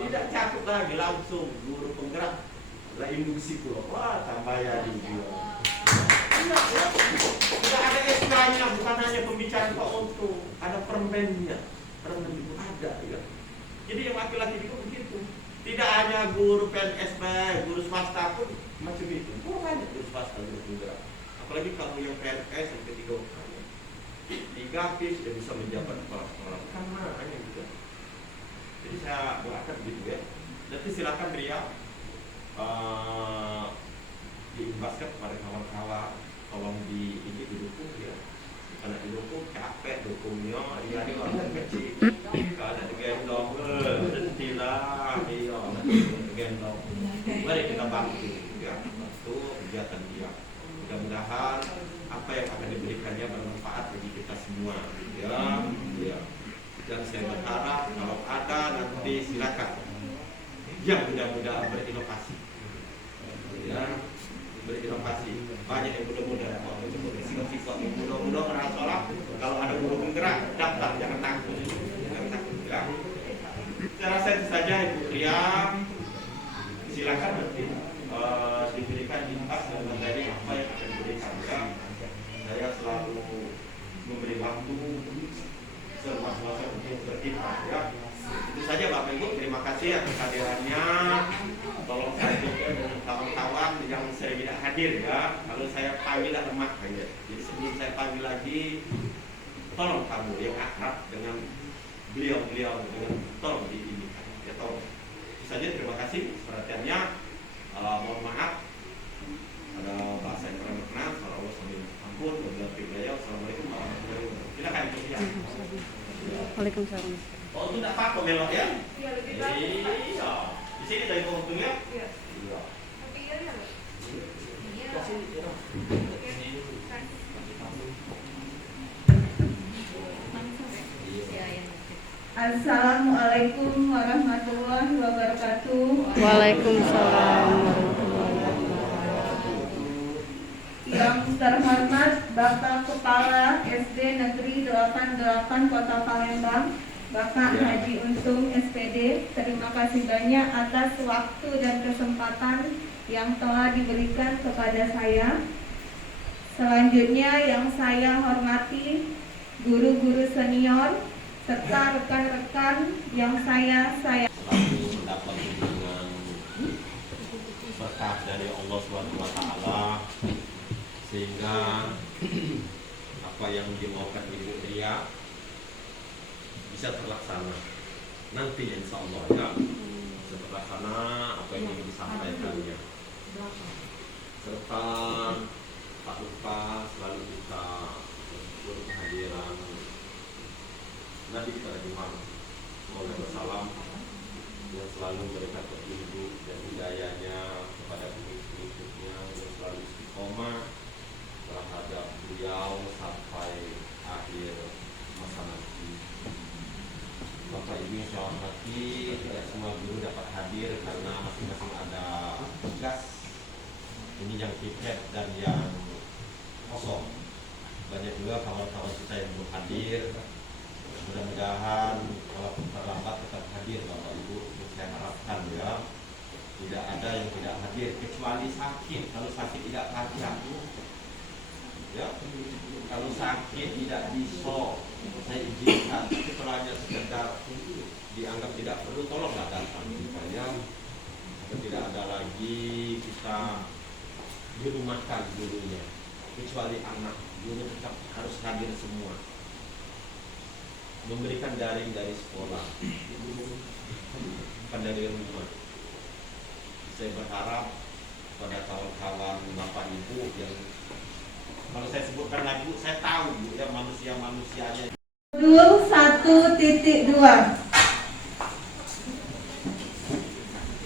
Tidak cakap lagi langsung guru penggerak lah induksi pula. Wah, tambah ya di dia. Tidak ada SK-nya, bukan hanya pembicaraan Pak Onto, ada permennya. Permen itu ada ya. Jadi yang laki-laki itu begitu. Tidak hanya guru PNS, guru swasta pun macam itu. Banyak guru swasta guru penggerak. Apalagi kalau yang PNS yang ketiga diganti sudah bisa menjabat kepala sekolah. Karena hanya gitu. Jadi saya doakan begitu ya. Nanti silakan Ria diimbaskan kepada kawan-kawan, tolong didukung ya. Karena didukung capek dukungnya, Ria ini orang kecil. Kalau digendong, tidak, iya, digendong. Mari kita bantu ya, bantu kegiatan dia. Mudah-mudahan apa yang akan diberikannya bermanfaat bagi kita semua, ya. Ya. Dan saya berharap kalau ada nanti silakan yang mudah-mudahan berinovasi, ya, berinovasi. Banyak yang mudah-mudahan sifat mudah-mudahan orang sholat. Kalau ada guru penggerak daftar, jangan takut, ya. Saya rasa itu saja Ibu Ria. Silakan nanti diberikan imbas dan materi apa yang akan diberikan, ya. Saya selalu memberi waktu seluas-luasnya untuk berimbas, ya. Itu saja Bapak Ibu, terima kasih atas kehadirannya. Tolong saya dengan kawan-kawan yang saya tidak hadir, ya. Kalau saya panggil lemah aja. Jadi sebelum saya panggil lagi, tolong kamu yang akrab dengan beliau-beliau dengan tolong diinginkan, ya tolong. Itu saja, terima kasih perhatiannya. Mohon maaf ada bahasa yang kurang berkenan. Salawat sambil ampun. Assalamualaikum warahmatullahi wabarakatuh. Silakan Ibu Ria. Waalaikumsalam. Oh, itu tidak apa-apa melok ya? Iya, lebih bagus. Iya. Di sini dari penghubungnya? Iya. Iya. Tapi iya ya, Pak? Iya. Di sini, ya. Assalamualaikum warahmatullahi wabarakatuh. Waalaikumsalam warahmatullahi wabarakatuh. Yang terhormat Bapak Kepala SD Negeri 88 Kota Palembang, Bapak Haji Untung SPD, terima kasih banyak atas waktu dan kesempatan yang telah diberikan kepada saya. Selanjutnya yang saya hormati guru-guru senior serta rekan-rekan yang saya selalu mendapat bimbingan berkah dari Allah SWT, sehingga apa yang dimaukan Ibu Ria bisa terlaksana nanti insya Allah, ya. Bisa terlaksana apa yang ingin disampaikannya, serta tak lupa selalu kita bersyukur kehadiran Nabi kita Muhammad SAW yang selalu memberikan petunjuk dan hidayahnya kepada pengikut-pengikutnya yang selalu istiqomah terhadap beliau sampai akhir masa nanti. Bapak Ibu yang saya hormati, tidak semua guru dapat hadir karena masing-masing ada tugas. Ini yang tiket dan yang kosong. Banyak juga kawan-kawan kita yang belum hadir. Mudah-mudahan walaupun terlambat tetap hadir Bapak Ibu, saya harapkan, ya. Tidak ada yang tidak hadir kecuali sakit. Kalau sakit tidak kacang, ya. Kalau sakit tidak bisa, saya izinkan. Tapi kalau hanya sekedar dianggap tidak perlu, tolonglah datang, ya. Agar tidak ada lagi kita dirumahkan gurunya, kecuali anak guru tetap harus hadir semua. Memberikan daring dari sekolah, bukan dari rumah. Saya berharap pada kawan-kawan Bapak Ibu yang kalau saya sebutkan lagi, saya tahu Bu, ya, manusia-manusianya. Modul 1.2.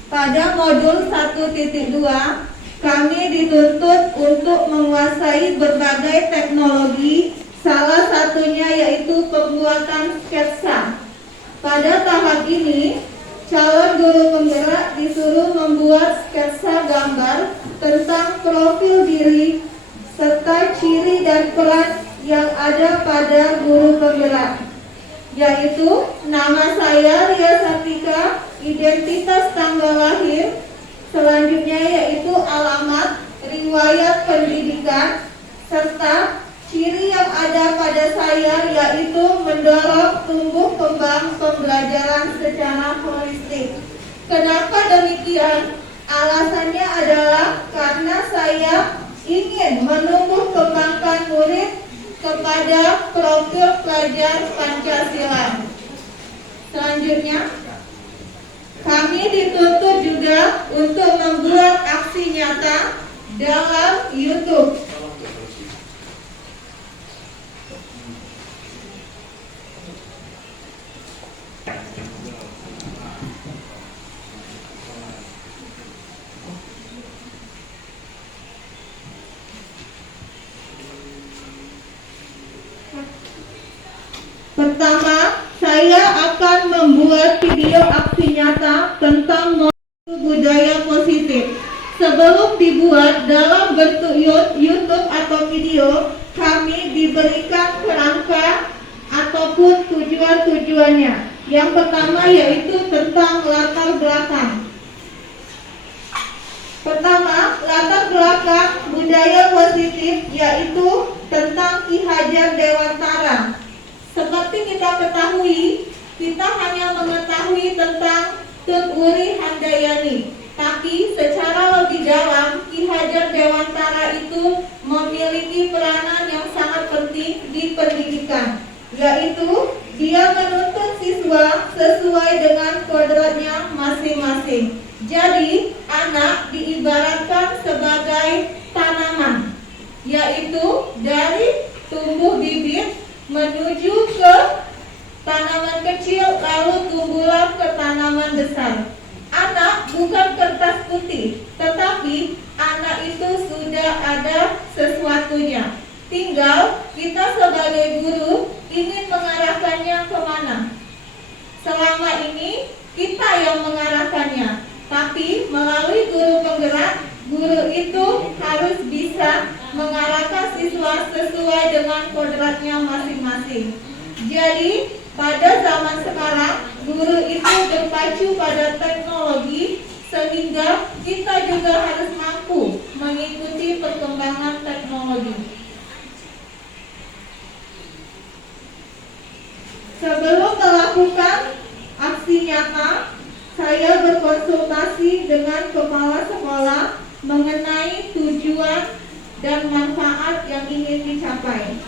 Pada modul 1.2, kami dituntut untuk menguasai berbagai teknologi. Salah satunya yaitu pembuatan sketsa. Pada tahap ini, calon guru penggerak disuruh membuat sketsa gambar tentang profil diri serta ciri dan peran yang ada pada guru penggerak, yaitu nama saya Ria Sartika, identitas tanggal lahir, selanjutnya yaitu alamat, riwayat pendidikan, serta ciri yang ada pada saya yaitu mendorong tumbuh kembang pembelajaran secara holistik. Kenapa demikian? Alasannya adalah karena saya ingin menumbuh kembangkan murid kepada profil pelajar Pancasila. Selanjutnya, kami dituntut juga untuk membuat aksi nyata dalam YouTube. Pertama, saya akan membuat video aksi nyata tentang modul budaya positif. Sebelum dibuat dalam bentuk YouTube atau video, kami diberikan kerangka ataupun tujuan-tujuannya. Yang pertama yaitu tentang latar belakang. Pertama, latar belakang budaya positif yaitu tentang Ki Hajar Dewantara. Seperti kita ketahui, kita hanya mengetahui tentang Tun Wuri Handayani, tapi secara lebih dalam Ki Hajar Dewantara itu memiliki peranan yang sangat penting di pendidikan, yaitu dia menuntut siswa sesuai dengan kodratnya masing-masing. Jadi anak diibaratkan sebagai tanaman, yaitu dari tumbuh bibit menuju ke tanaman kecil, lalu tumbuhlah ke tanaman besar. Anak bukan kertas putih, tetapi anak itu sudah ada sesuatunya. Tinggal kita sebagai guru ingin mengarahkannya kemana. Selama ini kita yang mengarahkannya, tapi melalui guru penggerak, guru itu harus bisa mengarahkan siswa sesuai dengan kodratnya masing-masing. Jadi pada zaman sekarang guru itu berpacu pada teknologi, sehingga kita juga harus mampu mengikuti perkembangan teknologi. Sebelum melakukan aksi nyata, saya berkonsultasi dengan kepala sekolah mengenai tujuan dan manfaat yang ingin dicapai.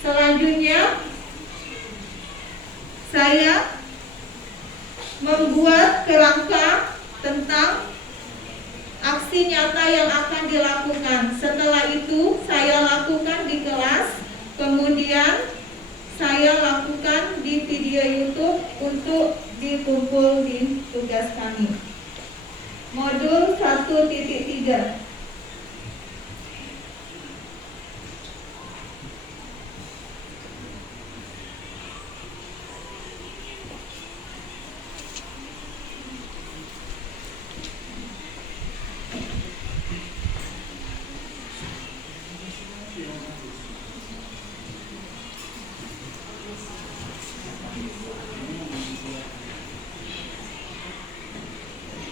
Selanjutnya, saya membuat kerangka tentang aksi nyata yang akan dilakukan. Setelah itu, saya lakukan di kelas, kemudian saya lakukan di video YouTube untuk dikumpul di tugas kami. Modul 1.3.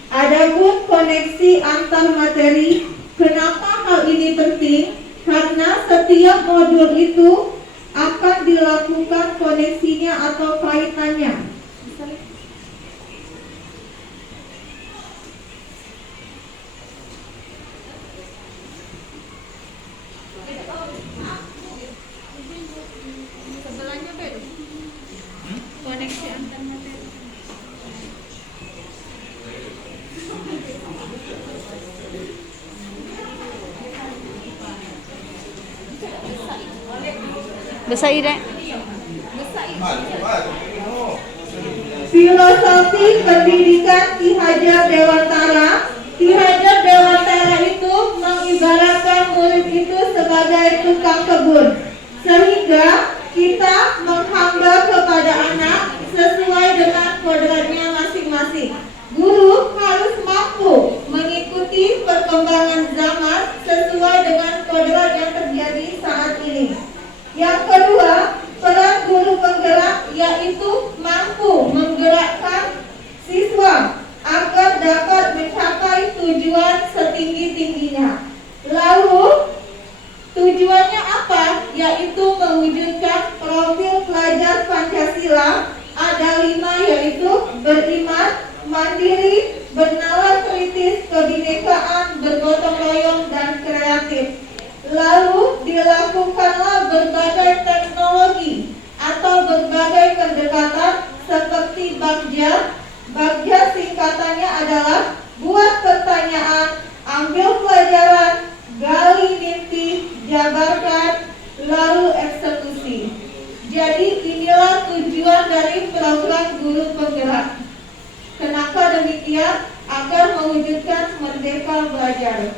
Adapun koneksi antar materi, kenapa hal ini penting? Karena setiap modul itu akan dilakukan koneksinya atau kaitannya. Sebelahnya beda. Koneksi antar materi. Besar ide. Filosofi pendidikan Ki Hajar Dewantara. Ki Hajar Dewantara itu mengibaratkan murid itu sebagai tukang kebun, sehingga kita menghamba kepada anak sesuai dengan kodratnya masing-masing. Guru harus mampu mengikuti perkembangan zaman sesuai dengan kodrat yang terjadi saat ini. Yang kedua, peran guru penggerak yaitu mampu menggerakkan siswa agar dapat mencapai tujuan setinggi-tingginya. Lalu tujuannya apa? Yaitu mewujudkan profil pelajar Pancasila. Ada 5, yaitu beriman, mandiri, bernalar kritis, kebinekaan, bergotong royong, dan kreatif. Lalu dilakukanlah berbagai teknologi atau berbagai pendekatan seperti Bagja. Bagja singkatannya adalah buat pertanyaan, ambil pelajaran, gali mimpi, jabarkan, lalu eksekusi. Jadi inilah tujuan dari program guru penggerak. Kenapa demikian? Agar mewujudkan merdeka belajar.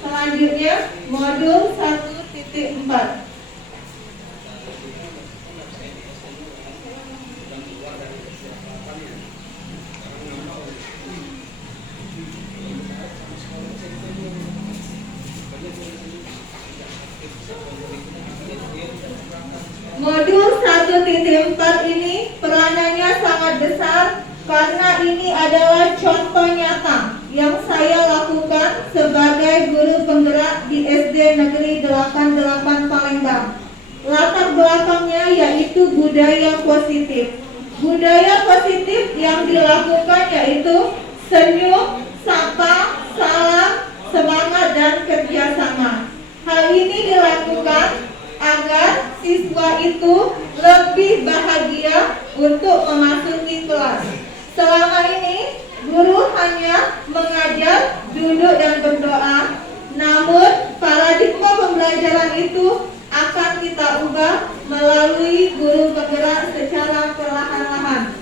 Selanjutnya modul 1.4. Modul 1.4 ini peranannya sangat besar karena ini adalah contoh nyata yang saya lakukan sebagai guru penggerak di SD Negeri 88 Palembang. Latar belakangnya yaitu budaya positif. Budaya positif yang dilakukan yaitu senyum, sapa, salam, semangat, dan kerjasama. Hal ini dilakukan agar siswa itu lebih bahagia untuk memasuki kelas. Selama ini guru hanya mengajar, duduk, dan berdoa. Namun paradigma pembelajaran itu akan kita ubah melalui guru penggerak secara perlahan-lahan.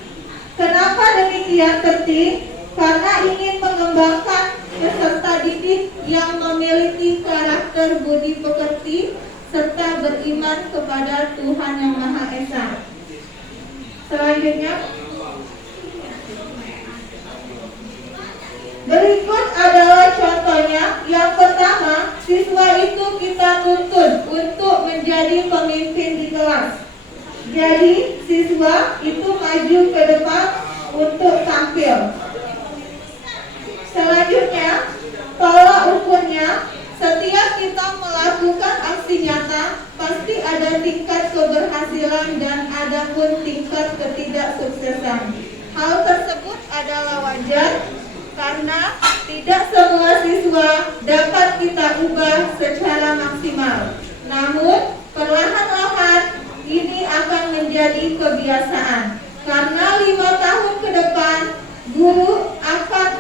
Kenapa demikian penting? Karena ingin mengembangkan peserta didik yang memiliki karakter budi pekerti serta beriman kepada Tuhan Yang Maha Esa. Selanjutnya, berikut adalah contohnya. Yang pertama, siswa itu kita tuntut untuk menjadi pemimpin di kelas. Jadi, siswa itu maju ke depan untuk tampil. Selanjutnya, tolak ukurnya. Setiap kita melakukan aksi nyata, pasti ada tingkat keberhasilan dan ada pun tingkat ketidaksuksesan. Hal tersebut adalah wajar karena tidak semua siswa dapat kita ubah secara maksimal. Namun, perlahan-lahan ini akan menjadi kebiasaan. Karena 5 tahun ke depan, guru akan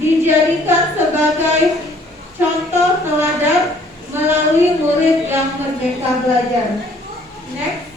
dijadikan sebagai contoh teladan melalui murid yang merdeka belajar. Next.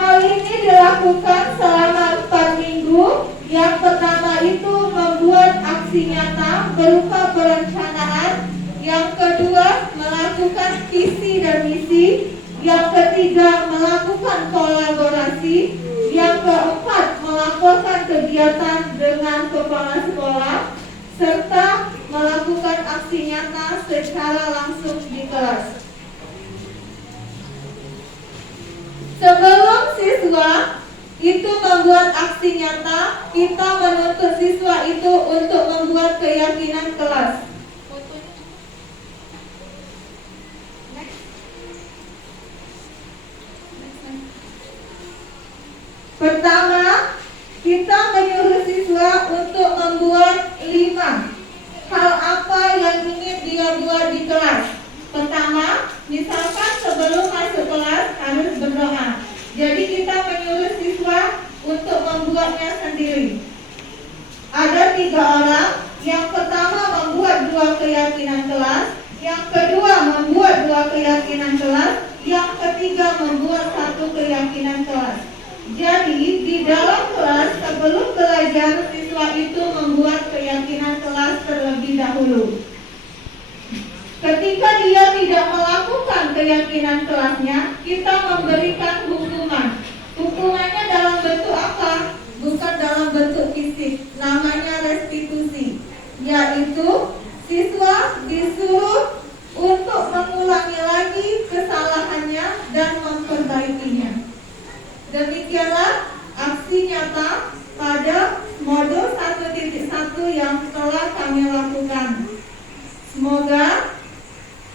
Hal ini dilakukan selama 4 minggu. Yang pertama itu membuat aksi nyata berupa perencanaan. Yang kedua melakukan visi dan misi. Yang ketiga melakukan kolaborasi. Yang keempat melaporkan kegiatan dengan kepala sekolah serta melakukan aksi nyata secara langsung di kelas. Sebelum siswa itu membuat aksi nyata, kita menuntut siswa itu untuk membuat keyakinan kelas. Pertama, kita menyuruh siswa untuk membuat 5 hal apa yang ingin dia buat di kelas. Pertama, misalkan sebelum masuk kelas harus berdoa. Jadi kita menyuruh siswa untuk membuatnya sendiri. Ada 3 orang. Yang pertama membuat 2 keyakinan kelas. Yang kedua membuat 2 keyakinan kelas. Yang ketiga membuat 1 keyakinan kelas. Jadi di dalam kelas sebelum belajar siswa itu membuat keyakinan kelas terlebih dahulu. Ketika dia tidak melakukan keyakinan kelasnya, kita memberikan hukuman. Hukumannya dalam bentuk apa? Bukan dalam bentuk fisik. Namanya restitusi. Yaitu siswa disuruh untuk mengulangi lagi kesalahannya dan memperbaikinya. Demikianlah aksi nyata pada modul 1.1 yang telah kami lakukan. Semoga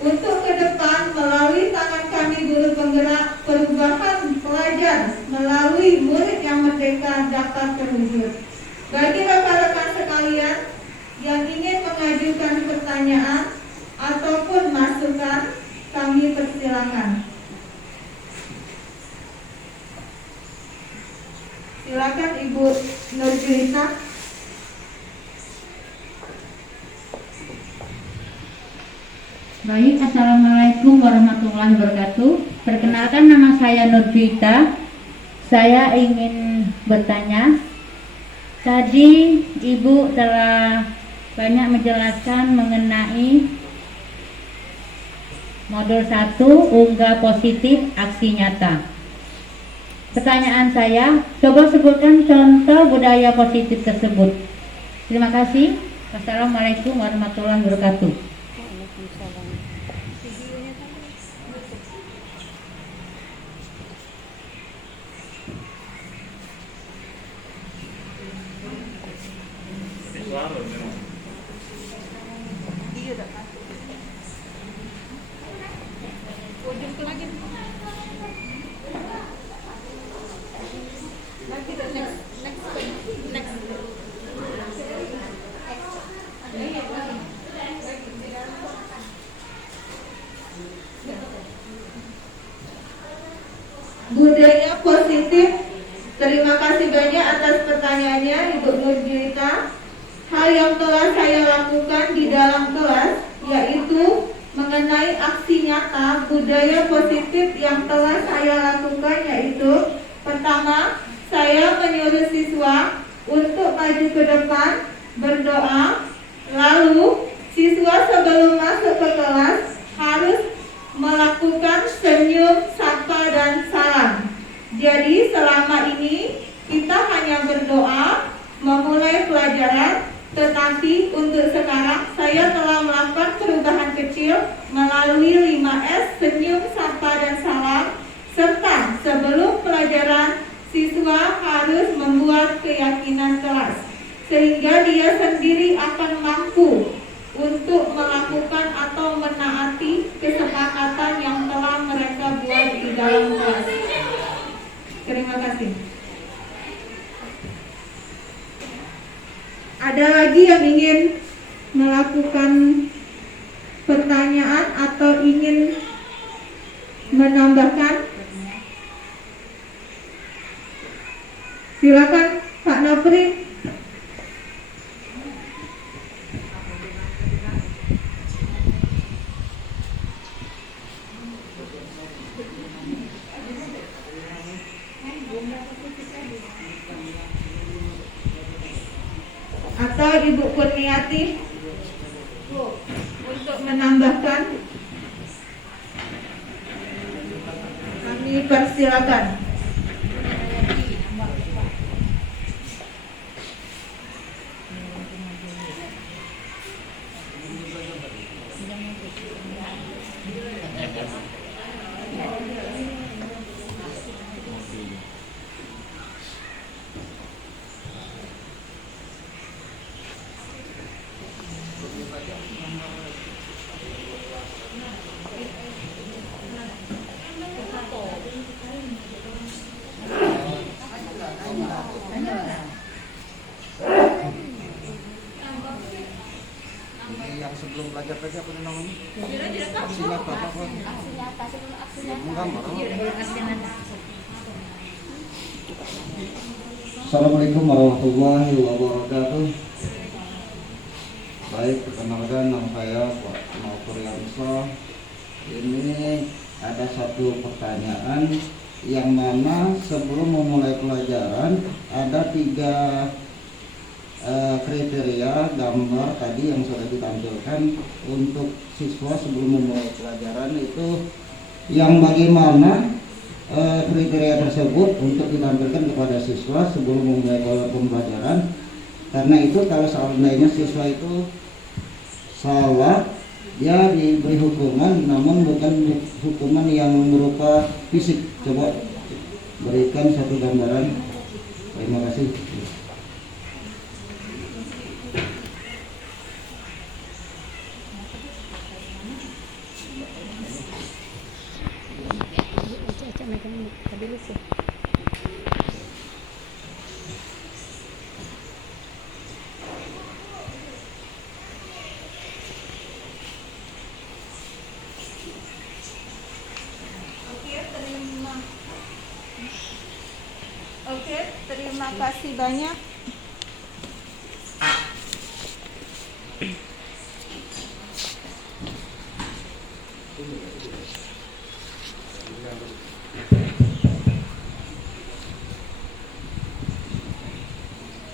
untuk ke depan melalui tangan kami guru penggerak perubahan pelajar melalui murid yang merdeka dapat terwujud. Bagi rekan-rekan sekalian yang ingin mengajukan pertanyaan ataupun masukan, kami persilakan. Silakan Ibu Nurjulita. Baik, Assalamualaikum warahmatullahi wabarakatuh. Perkenalkan, nama saya Nurjulita. Saya ingin bertanya. Tadi Ibu telah banyak menjelaskan mengenai modul 1, unggah positif aksi nyata. Pertanyaan saya, coba sebutkan contoh budaya positif tersebut. Terima kasih. Wassalamualaikum warahmatullahi wabarakatuh. Waalaikumsalam. Budaya positif. Terima kasih banyak atas pertanyaannya Ibu Nurjulita. Hal yang telah saya lakukan di dalam kelas yaitu mengenai aksi nyata budaya positif yang telah saya lakukan, yaitu pertama, saya menyuruh siswa untuk maju ke depan berdoa. Lalu siswa sebelum masuk ke kelas harus melakukan senyum, sapa, dan salam. Jadi selama ini kita hanya berdoa memulai pelajaran, tetapi untuk sekarang saya telah melakukan perubahan kecil melalui 5S, senyum, sapa, dan salam, serta sebelum pelajaran siswa harus membuat keyakinan kelas sehingga dia sendiri akan mampu untuk melakukan atau menaati kesepakatan yang telah mereka buat di dalam kelas. Terima kasih. Ada lagi yang ingin melakukan pertanyaan atau ingin menambahkan? Silakan Pak Nopri. Atau Ibu Kurniati untuk menambahkan, kami persilakan. Yang sebelum belajar tadi apa namanya? Aksi nyata apa? Assalamualaikum warahmatullahi wabarakatuh. Baik, perkenalkan nama saya Pak Nopriansyah. Ini ada satu pertanyaan yang mana sebelum memulai pelajaran ada 3 kriteria gambar tadi yang sudah ditampilkan untuk siswa sebelum memulai pelajaran, itu yang bagaimana kriteria tersebut untuk ditampilkan kepada siswa sebelum memulai pembelajaran. Karena itu kalau seandainya siswa itu salah dia diberi hukuman, namun bukan hukuman yang berupa fisik. Coba berikan satu gambaran. Terima kasih. Oke, terima kasih banyak.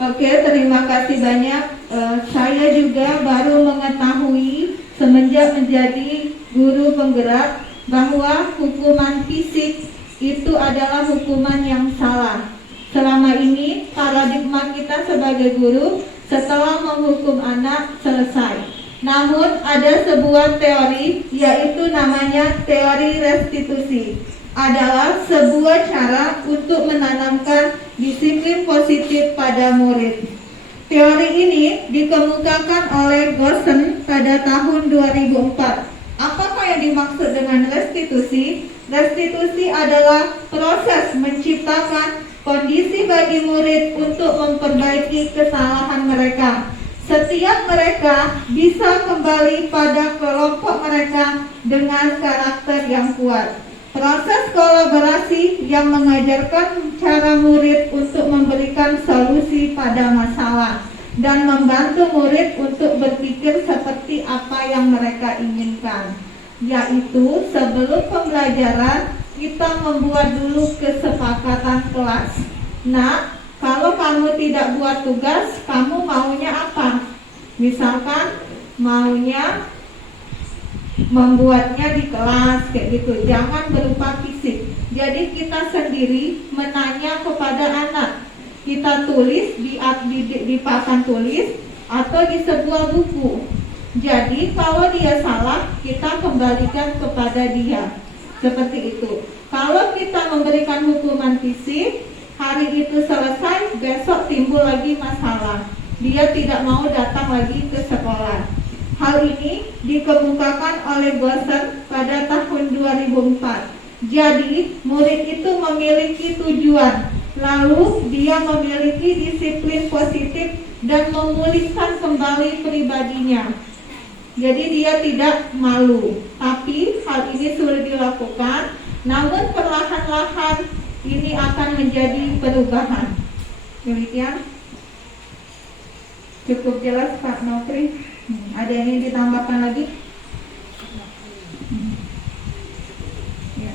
Oke, terima kasih banyak. Saya juga baru mengetahui semenjak menjadi guru penggerak bahwa hukuman fisik itu adalah hukuman yang salah. Selama ini paradigma kita sebagai guru setelah menghukum anak selesai. Namun ada sebuah teori, yaitu namanya teori restitusi. Adalah sebuah cara untuk menanamkan disiplin positif pada murid. Teori ini dikemukakan oleh Gosen pada tahun 2004. Apakah yang dimaksud dengan restitusi? Restitusi adalah proses menciptakan kondisi bagi murid untuk memperbaiki kesalahan mereka. Setiap mereka bisa kembali pada kelompok mereka dengan karakter yang kuat. Proses kolaborasi yang mengajarkan cara murid untuk memberikan solusi pada masalah dan membantu murid untuk berpikir seperti apa yang mereka inginkan. Yaitu sebelum pembelajaran kita membuat dulu kesepakatan kelas. Nah, kalau kamu tidak buat tugas, kamu maunya apa? Misalkan maunya membuatnya di kelas kayak gitu, jangan berupa fisik. Jadi kita sendiri menanya kepada anak, kita tulis di papan tulis atau di sebuah buku. Jadi kalau dia salah, kita kembalikan kepada dia. Seperti itu. Kalau kita memberikan hukuman fisik, hari itu selesai, besok timbul lagi masalah. Dia tidak mau datang lagi ke sekolah. Hal ini dikemukakan oleh Gosen pada tahun 2004. Jadi, murid itu memiliki tujuan, lalu dia memiliki disiplin positif dan memulihkan kembali pribadinya. Jadi dia tidak malu, tapi hal ini sulit dilakukan. Namun perlahan-lahan ini akan menjadi perubahan. Demikian. Cukup jelas Pak Nopri. Ada yang ingin ditambahkan lagi? Ya.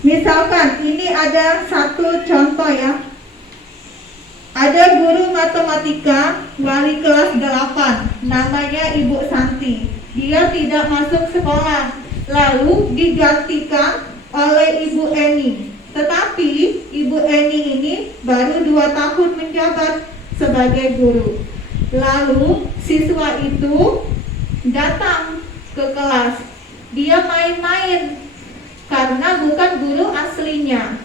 Misalkan ini ada satu contoh ya. Ada guru matematika wali kelas 8, namanya Ibu Santi. Dia tidak masuk sekolah, lalu digantikan oleh Ibu Eni. Tetapi Ibu Eni ini baru 2 tahun menjabat sebagai guru. Lalu siswa itu datang ke kelas. Dia main-main karena bukan guru aslinya.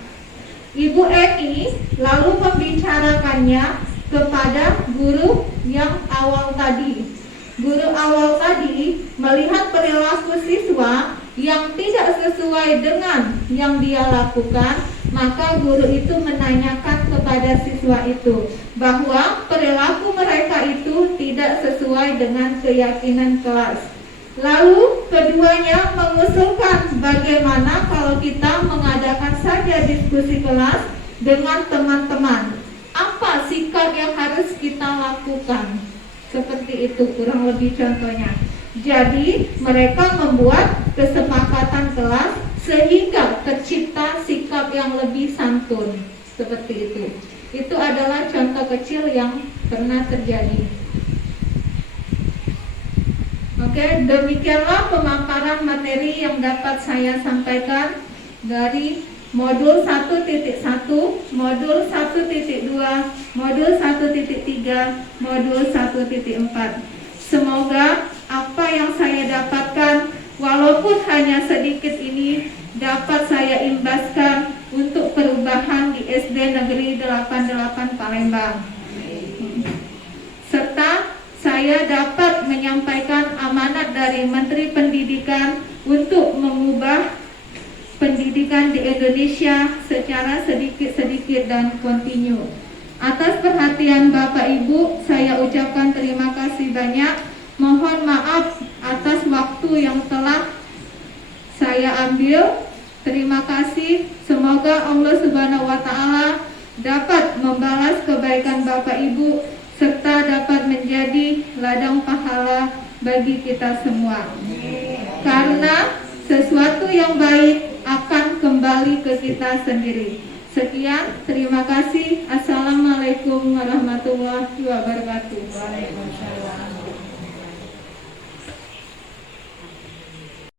Ibu Eni lalu membicarakannya kepada guru yang awal tadi. Guru awal tadi melihat perilaku siswa yang tidak sesuai dengan yang dia lakukan, maka guru itu menanyakan kepada siswa itu bahwa perilaku mereka itu tidak sesuai dengan keyakinan kelas. Lalu keduanya mengusulkan bagaimana kalau kita mengadakan saja diskusi kelas dengan teman-teman. Apa sikap yang harus kita lakukan? Seperti itu kurang lebih contohnya. Jadi mereka membuat kesepakatan kelas sehingga tercipta sikap yang lebih santun. Seperti itu. Itu adalah contoh kecil yang pernah terjadi. Oke, demikianlah pemaparan materi yang dapat saya sampaikan dari modul 1.1, modul 1.2, modul 1.3, modul 1.4. Semoga apa yang saya dapatkan, walaupun hanya sedikit ini, dapat saya imbaskan untuk perubahan di SD Negeri 88 Palembang. Serta saya dapat menyampaikan amanat dari Menteri Pendidikan untuk mengubah pendidikan di Indonesia secara sedikit-sedikit dan kontinu. Atas perhatian Bapak Ibu, saya ucapkan terima kasih banyak. Mohon maaf atas waktu yang telah saya ambil. Terima kasih. Semoga Allah Subhanahu wa taala dapat membalas kebaikan Bapak Ibu serta dapat menjadi ladang pahala bagi kita semua. Karena sesuatu yang baik akan kembali ke kita sendiri. Sekian, terima kasih. Assalamualaikum warahmatullahi wabarakatuh. Waalaikumsalam.